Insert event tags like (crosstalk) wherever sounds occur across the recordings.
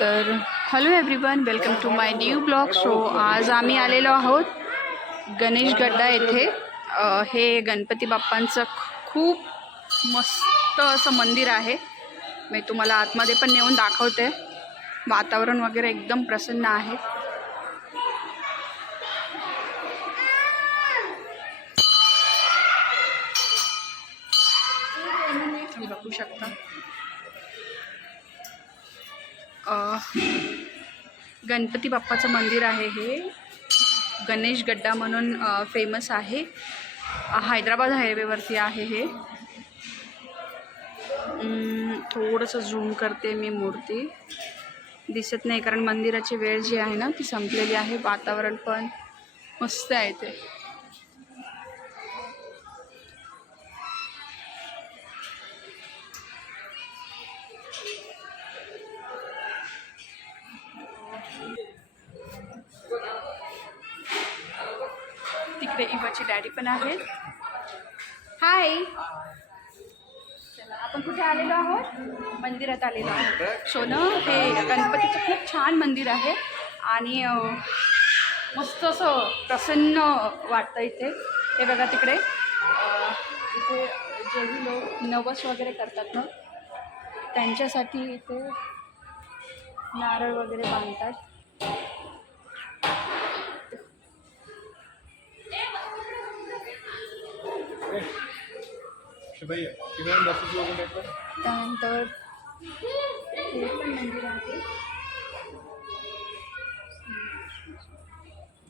तर hello everyone welcome to my new blog so आज आम्ही आलेलो आहोत गणेश गड्डा येथे. हे गणपती बाप्पांचं खूप मस्त असं मंदिर आहे. मी तुम्हाला आतमध्ये पण नेऊन दाखवते. वातावरण वगैरे एकदम प्रसन्न आहे. तुम्ही बघू शकता. गणपती बाप्पाचं मंदिर आहे हे. गणेश गड्डा म्हणून फेमस आहे. हैदराबाद हायवेवरती आहे हे. थोडंसं झूम करते मी मूर्ती. दिसत नाही कारण मंदिराची वेळ जी आहे ना ती संपलेली आहे. वातावरण पण मस्त आहे ते. इकडे इवाची डॅडी पण आहेत. हाय चला आपण कुठे आलेलो आहोत? मंदिरात आलेलो आहोत. सोनं हे गणपतीचं खूप छान मंदिर आहे. आणि मस्त असं प्रसन्न वाटतं इथे. हे बघा तिकडे. इथे जेही लोक नवस वगैरे करतात ना त्यांच्यासाठी इथे नारळ वगैरे बांधतात. भैया किमान दस लोगों ने पर त्यानंतर हे पण मंदिर आहे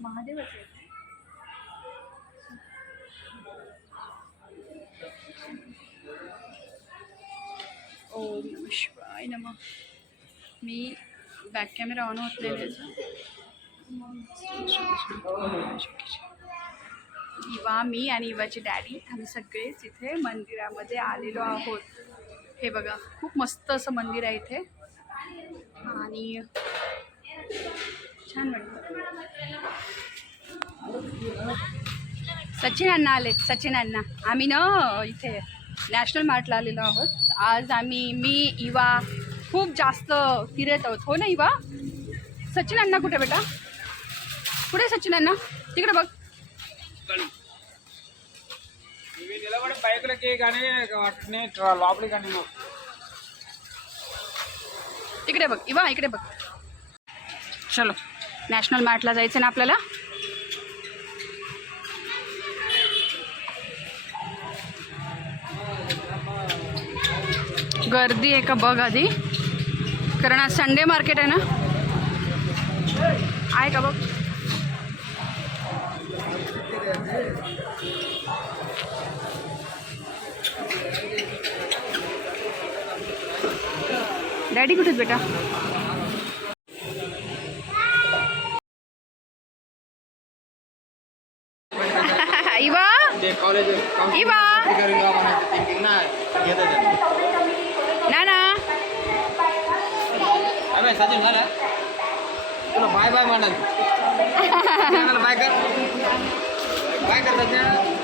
महादेवाचं आहे का? ओम नम शिवाय नम मी बॅक कॅमेरा ऑन होत नाही त्याचा इवा मी आणि इवाची डॅडी आम्ही सगळेच इथे मंदिरामध्ये आलेलो आहोत. हे बघा खूप मस्त असं मंदिर आहे इथे. आणि छान वाटतं. सचिन अण्णा आले सचिन अण्णा. आम्ही ना इथे नॅशनल मार्टला आलेलो आहोत. आज आम्ही मी इवा खूप जास्त फिरत आहोत. हो ना इवा? सचिन अण्णा कुठे बेटा? कुठे सचिन अण्णा? तिकडे बघ. ఇవి నిలబడి బైకులకి కానీ వాటిని ట్రా- లోపలికి కానీ నువ్వు. इकडे बघ इवा इकडे बघ चलो नॅशनल मार्टला जायचं ना आपल्याला गर्दी आहे का बघ आधी कारण आज संडे मार्केट आहे ना आहे का बघ डॅडी कुठे बेटा? (laughs) इवा? ते कॉलेज इवा? थिंकिंग ना घेत ना ना. अरे सचिन मला तुला बाय बाय म्हणाल (laughs) बाय कर. काय करतात सचिन